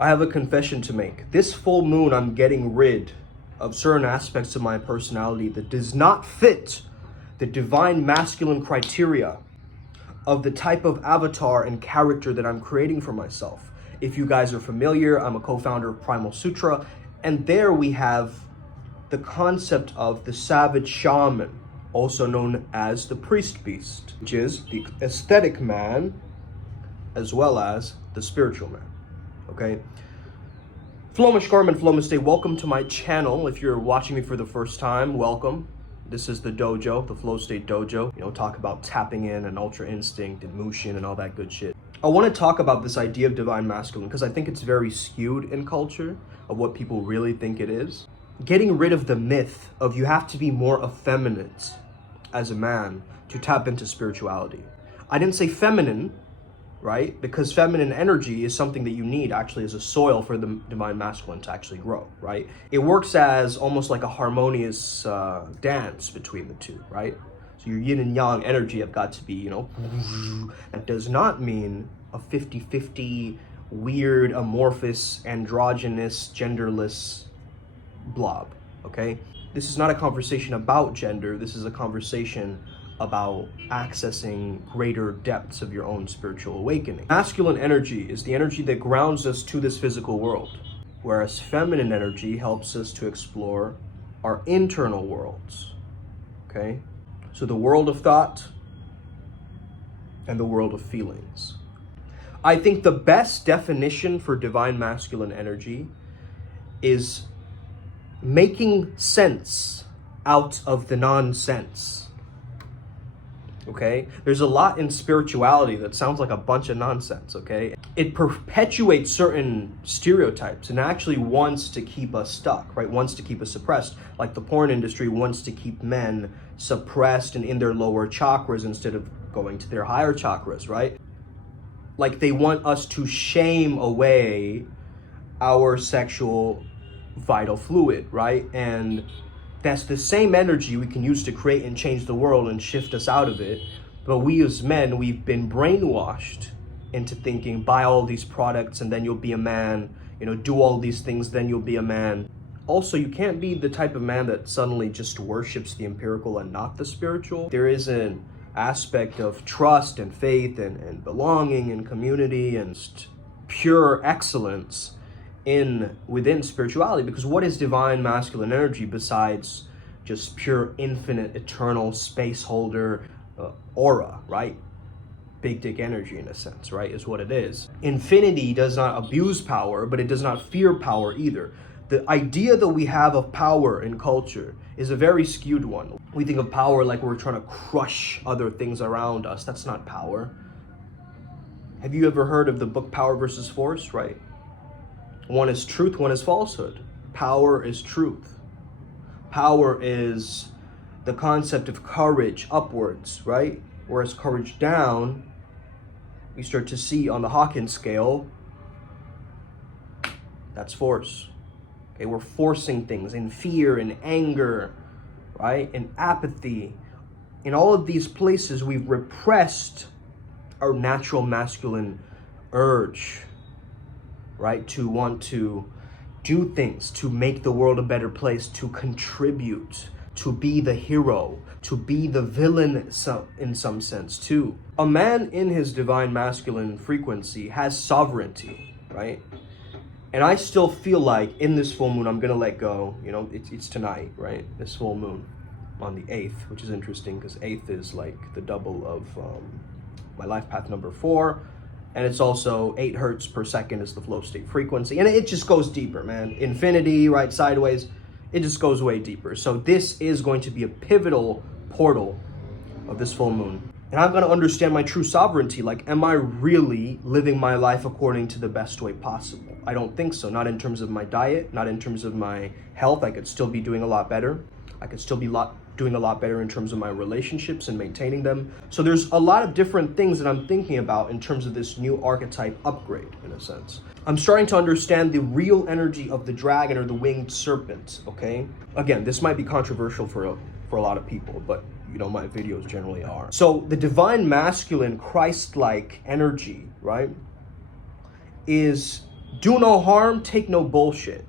I have a confession to make. This full moon, I'm getting rid of certain aspects of my personality that does not fit the divine masculine criteria of the type of avatar and character that I'm creating for myself. If you guys are familiar, I'm a co-founder of Primal Sutra, and there we have the concept of the savage shaman, also known as the priest beast, which is the aesthetic man as well as the spiritual man. Okay, Flow Mashkarman, Flow Mistake, welcome to my channel. If you're watching me for the first time, welcome. This is the dojo, the Flow State Dojo. You know, talk about tapping in and ultra instinct and Mushin and all that good shit. I want to talk about this idea of divine masculine because I think it's very skewed in culture of what people really think it is. Getting rid of the myth of you have to be more effeminate as a man to tap into spirituality. I didn't say feminine, right? Because feminine energy is something that you need actually as a soil for the divine masculine to actually grow, right? It works as almost like a harmonious dance between the two, right? So your yin and yang energy have got to be, you know, that does not mean a 50-50 weird, amorphous, androgynous, genderless blob, okay? This is not a conversation about gender. This is a conversation about accessing greater depths of your own spiritual awakening. Masculine energy is the energy that grounds us to this physical world, whereas feminine energy helps us to explore our internal worlds, okay? So the world of thought and the world of feelings. I think the best definition for divine masculine energy is making sense out of the nonsense. Okay, there's a lot in spirituality that sounds like a bunch of nonsense, okay? It perpetuates certain stereotypes and actually wants to keep us stuck, right? Wants to keep us suppressed. Like the porn industry wants to keep men suppressed and in their lower chakras instead of going to their higher chakras, right? Like they want us to shame away our sexual vital fluid, right? And that's the same energy we can use to create and change the world and shift us out of it. But we as men, we've been brainwashed into thinking, buy all these products and then you'll be a man, you know, do all these things, then you'll be a man. Also, you can't be the type of man that suddenly just worships the empirical and not the spiritual. There is an aspect of trust and faith and belonging and community and pure excellence within spirituality, because what is divine masculine energy besides just pure infinite eternal space holder aura, right? Big dick energy in a sense, right, is what it is. Infinity does not abuse power, but it does not fear power either. The idea that we have of power in culture is a very skewed one. We think of power like we're trying to crush other things around us. That's not power. Have you ever heard of the book Power versus Force, right? One is truth, one is falsehood. Power is truth. Power is the concept of courage upwards, right? Whereas courage down, we start to see on the Hawkins scale, that's force. Okay, we're forcing things in fear and anger, right? And apathy. In all of these places, we've repressed our natural masculine urge, right? To want to do things, to make the world a better place, to contribute, to be the hero, to be the villain in some sense too. A man in his divine masculine frequency has sovereignty, right? And I still feel like in this full moon, I'm gonna let go. You know, it's tonight, right? This full moon on the 8th, which is interesting because 8th is like the double of my life path number 4. And it's also 8 hertz per second is the flow state frequency. And it just goes deeper, man. Infinity, right, sideways, it just goes way deeper. So this is going to be a pivotal portal of this full moon. And I'm gonna understand my true sovereignty. Like, am I really living my life according to the best way possible? I don't think so. Not in terms of my diet, not in terms of my health. I could still be doing a lot better. I could still be doing a lot better in terms of my relationships and maintaining them. So there's a lot of different things that I'm thinking about in terms of this new archetype upgrade, in a sense. I'm starting to understand the real energy of the dragon or the winged serpent, okay? Again, this might be controversial for a lot of people, but you know, my videos generally are. So the divine masculine Christ-like energy, right, is Do no harm, take no bullshit.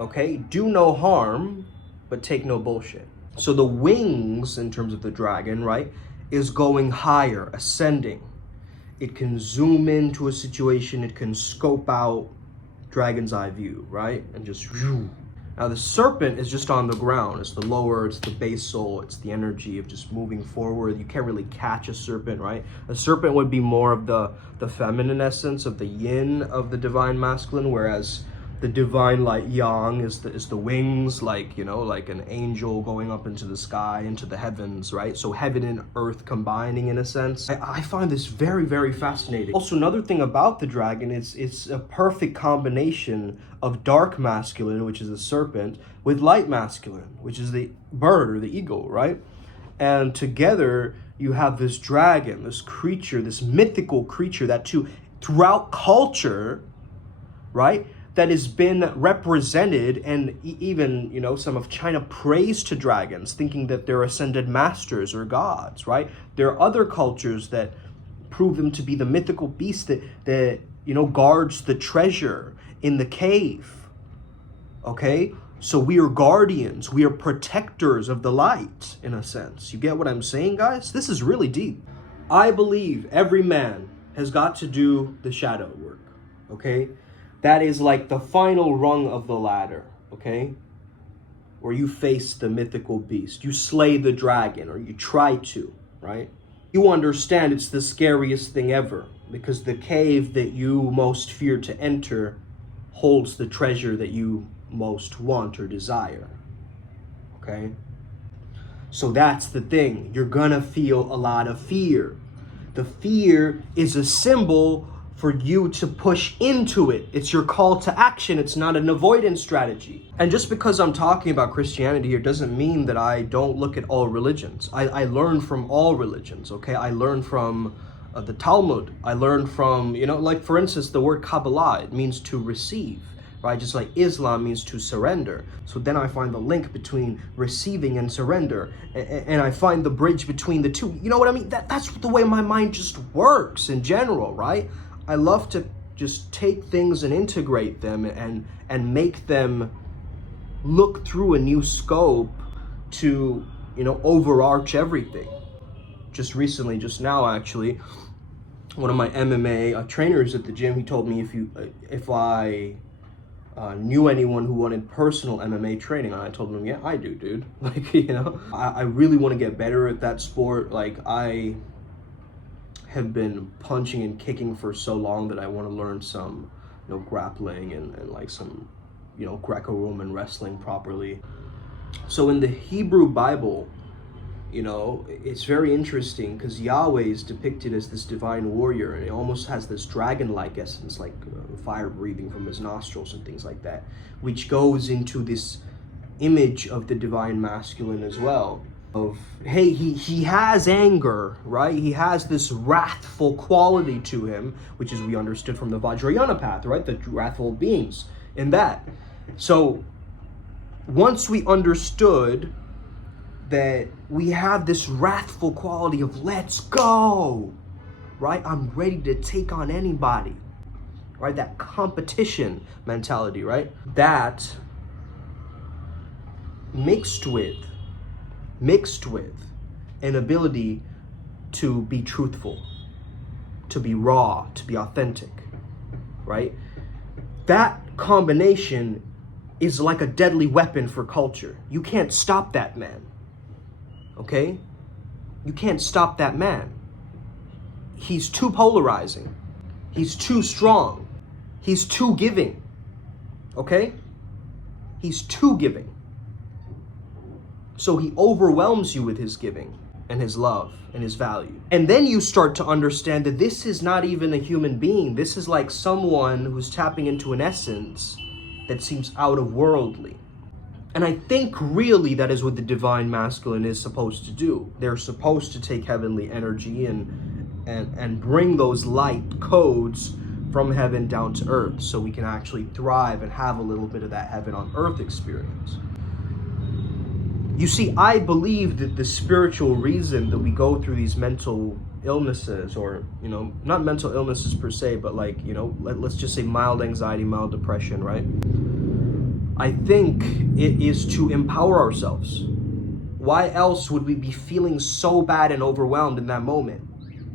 Okay? Do no harm, but take no bullshit. So the wings, in terms of the dragon, right, is going higher, ascending. It can zoom into a situation, it can scope out, dragon's eye view, right? And just whew. Now the serpent is just on the ground. It's the lower, it's the basal, it's the energy of just moving forward. You can't really catch a serpent, right? A serpent would be more of the feminine essence of the yin of the divine masculine, whereas the divine light yang is the wings, like, you know, like an angel going up into the sky, into the heavens, right? So heaven and earth combining in a sense. I find this very, very fascinating. Also, another thing about the dragon is it's a perfect combination of dark masculine, which is a serpent, with light masculine, which is the bird or the eagle, right? And together you have this dragon, this creature, this mythical creature that throughout culture, right, that has been represented, and even, you know, some of China prays to dragons, thinking that they're ascended masters or gods, right? There are other cultures that prove them to be the mythical beast that you know, guards the treasure in the cave, okay? So we are guardians, we are protectors of the light, in a sense. You get what I'm saying, guys? This is really deep. I believe every man has got to do the shadow work, okay? That is like the final rung of the ladder, okay? Where you face the mythical beast. You slay the dragon, or you try to, right? You understand it's the scariest thing ever, because the cave that you most fear to enter holds the treasure that you most want or desire, okay? So that's the thing. You're gonna feel a lot of fear. The fear is a symbol for you to push into it. It's your call to action. It's not an avoidance strategy. And just because I'm talking about Christianity here doesn't mean that I don't look at all religions. I learn from all religions, okay? I learn from the Talmud. I learn from, you know, like for instance, the word Kabbalah, it means to receive, right? Just like Islam means to surrender. So then I find the link between receiving and surrender, and I find the bridge between the two. You know what I mean? That's the way my mind just works in general, right? I love to just take things and integrate them and make them look through a new scope to, you know, overarch everything. Just recently, just now actually, one of my MMA trainers at the gym, he told me if I knew anyone who wanted personal MMA training, and I told him, yeah, I do, dude. Like, you know, I really want to get better at that sport. Like, I have been punching and kicking for so long that I want to learn some, you know, grappling and like some, you know, Greco-Roman wrestling properly. So in the Hebrew Bible, you know, it's very interesting because Yahweh is depicted as this divine warrior, and it almost has this dragon-like essence, like fire breathing from his nostrils and things like that, which goes into this image of the divine masculine as well. Of, hey, he has anger, right? He has this wrathful quality to him, which is we understood from the Vajrayana path, right? The wrathful beings in that. So once we understood that we have this wrathful quality of let's go, right? I'm ready to take on anybody, right? That competition mentality, right? That mixed with an ability to be truthful, to be raw, to be authentic, right? That combination is like a deadly weapon for culture. You can't stop that man, okay? You can't stop that man. He's too polarizing. He's too strong. He's too giving, okay? He's too giving. So he overwhelms you with his giving and his love and his value. And then you start to understand that this is not even a human being. This is like someone who's tapping into an essence that seems out of worldly. And I think really that is what the divine masculine is supposed to do. They're supposed to take heavenly energy and bring those light codes from heaven down to earth so we can actually thrive and have a little bit of that heaven on earth experience. You see, I believe that the spiritual reason that we go through these mental illnesses, or, you know, not mental illnesses per se, but like, you know, let's just say mild anxiety, mild depression, right? I think it is to empower ourselves. Why else would we be feeling so bad and overwhelmed in that moment?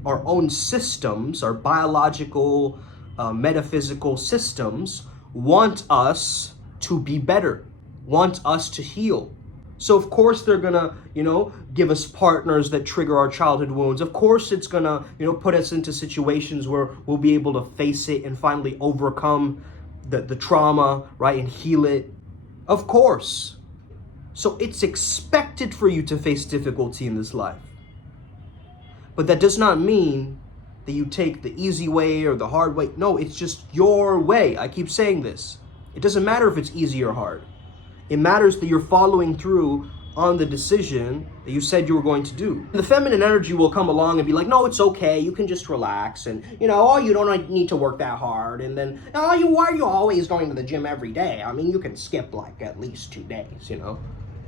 Our own systems, our biological, metaphysical systems want us to be better, want us to heal. So of course they're gonna, you know, give us partners that trigger our childhood wounds. Of course it's gonna, you know, put us into situations where we'll be able to face it and finally overcome the trauma, right, and heal it. Of course. So it's expected for you to face difficulty in this life. But that does not mean that you take the easy way or the hard way. No, it's just your way. I keep saying this. It doesn't matter if it's easy or hard. It matters that you're following through on the decision that you said you were going to do. The feminine energy will come along and be like, no, it's okay, you can just relax, and, you know, oh, you don't need to work that hard, and then, oh, why are you always going to the gym every day? I mean, you can skip like at least 2 days, you know,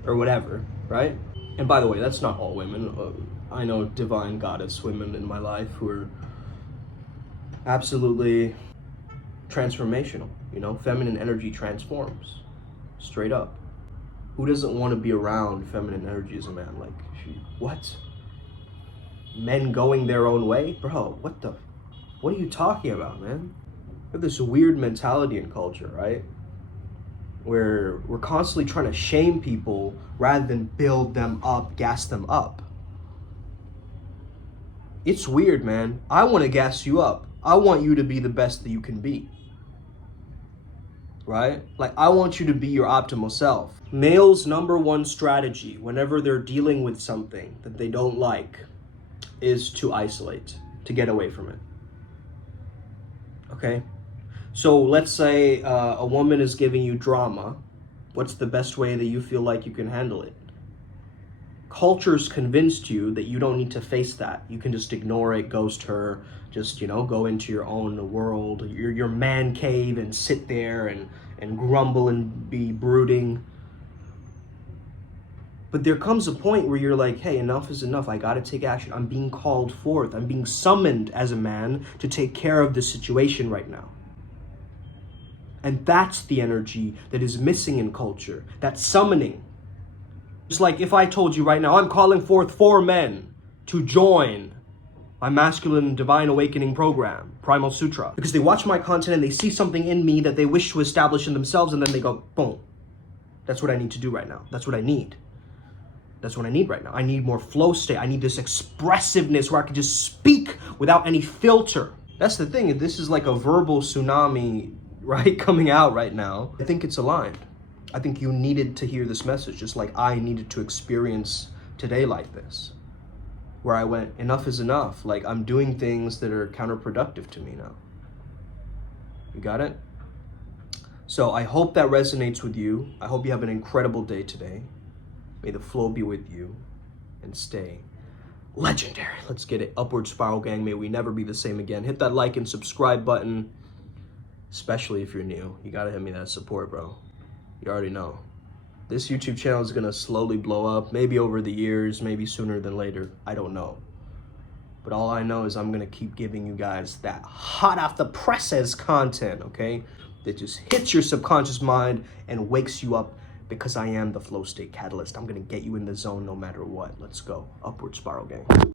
or whatever, right? And by the way, that's not all women. I know divine goddess women in my life who are absolutely transformational, you know, feminine energy transforms. Straight up. Who doesn't want to be around feminine energy as a man? Like, what? Men going their own way? Bro, what are you talking about, man? We have this weird mentality in culture, right? Where we're constantly trying to shame people rather than build them up, gas them up. It's weird, man. I want to gas you up. I want you to be the best that you can be. Right? Like, I want you to be your optimal self. Males' number one strategy whenever they're dealing with something that they don't like is to isolate, to get away from it. Okay? So let's say a woman is giving you drama. What's the best way that you feel like you can handle it? Culture's convinced you that you don't need to face that. You can just ignore it, ghost her, just, you know, go into your own world, your man cave, and sit there and grumble and be brooding. But there comes a point where you're like, hey, enough is enough. I gotta take action. I'm being called forth. I'm being summoned as a man to take care of this situation right now. And that's the energy that is missing in culture. That summoning. Just like if I told you right now, I'm calling forth 4 men to join my masculine divine awakening program, Primal Sutra, because they watch my content and they see something in me that they wish to establish in themselves, and then they go, boom, that's what I need to do right now. That's what I need. That's what I need right now. I need more flow state. I need this expressiveness where I can just speak without any filter. That's the thing. This is like a verbal tsunami, right, coming out right now. I think it's aligned. I think you needed to hear this message, just like I needed to experience today like this, where I went, enough is enough. Like, I'm doing things that are counterproductive to me now. You got it? So I hope that resonates with you. I hope you have an incredible day today. May the flow be with you and stay legendary. Let's get it. Upward Spiral Gang. May we never be the same again. Hit that like and subscribe button, especially if you're new. You gotta hit me that support, bro. You already know. This YouTube channel is gonna slowly blow up, maybe over the years, maybe sooner than later. I don't know. But all I know is I'm gonna keep giving you guys that hot off the presses content, okay? That just hits your subconscious mind and wakes you up, because I am the flow state catalyst. I'm gonna get you in the zone no matter what. Let's go. Upward Spiral Gang.